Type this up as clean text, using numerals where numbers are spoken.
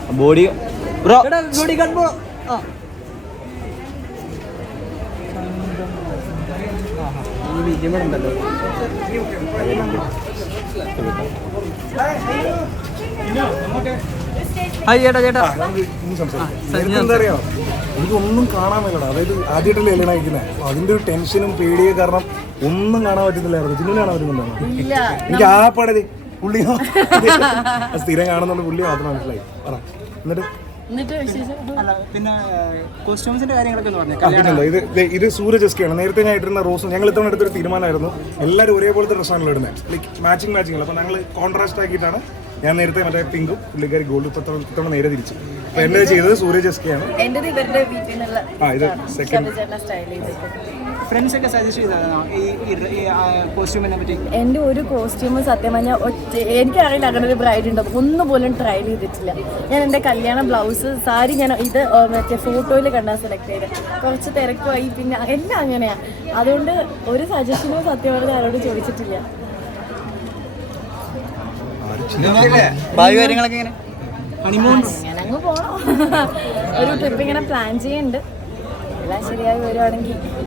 Body bro body guard bro. ഈ വിജയം ഉണ്ടല്ലോ. ഹായ് ചേട്ടാ ചേട്ടാ. എന്താ അറിയോ, എനിക്കൊന്നും കാണാൻ മേലടാ. അതായത് ആദ്യമായിട്ടല്ലേ എല്ലാം അയക്കുന്നത്. അതിന്റെ ഒരു ടെൻഷനും പേടിയും കാരണം ഒന്നും കാണാൻ പറ്റുന്നില്ലായിരുന്നു. ചിന്നു കാണാൻ പറ്റുന്നുണ്ടായിരുന്നു. എനിക്ക് ആ പടത് പുള്ളി സ്ഥിരം കാണുന്നുണ്ട്. പുള്ളി മാത്രം മനസ്സിലായി. പിന്നെ കോസ്റ്റ്യൂംസിന്റെ കാര്യങ്ങളൊക്കെ ഇത് സൂരജ് എസ്കെയാണ്. നേരത്തെ ഞാൻ ഇട്ടിരുന്ന റോസും ഞങ്ങൾ ഇത്തവണ എടുത്തൊരു തീരുമാനമായിരുന്നു. എല്ലാവരും ഒരേപോലത്തെ ഡ്രസ്സാണല്ലോ ഇടുന്നത്. Like matching. അപ്പോൾ ഞങ്ങൾ കോൺട്രാസ്റ്റ് ആക്കിയിട്ടാണ്. ഞാൻ നേരത്തെ മറ്റേ പിങ്കും പുള്ളിക്കാരി ഗോൾഡ് ഇത്തവണ നേരെ തിരിച്ചു. അപ്പോൾ എൻ്റെ ചെയ്തത് സൂരജ് എസ്കെയാണ്. ഇത് സെക്കൻഡ്. ഫ്രണ്ട്സ് ഒക്കെ സജസ്റ്റ് ചെയ്തതാണോ ഈ കോസ്റ്റ്യൂമിനെ പറ്റി? എൻ്റെ ഒരു കോസ്റ്റ്യൂമും സത്യം പറഞ്ഞാൽ എനിക്കറിയില്ല അങ്ങനെ ഒരു ബ്രൈഡ് ഉണ്ടോ, ഒന്നും പോലും ട്രൈ ചെയ്തിട്ടില്ല. ഞാൻ എൻ്റെ കല്യാണ ബ്ലൗസ് സാരി ഞാൻ ഇത് മറ്റേ ഫോട്ടോയിൽ കണ്ടാൽ സെലക്ട് ചെയ്ത് കുറച്ച് തിരക്കുമായി, പിന്നെ എല്ലാം അങ്ങനെയാണ്. അതുകൊണ്ട് ഒരു സജഷനും സത്യം പറഞ്ഞാൽ ആരോട് ചോദിച്ചിട്ടില്ല. അങ്ങനെ അങ്ങ് പോകണം. ഒരു ട്രിപ്പ് ഇങ്ങനെ പ്ലാൻ ചെയ്യുന്നുണ്ട്. എല്ലാം ശരിയായി വരുവാണെങ്കിൽ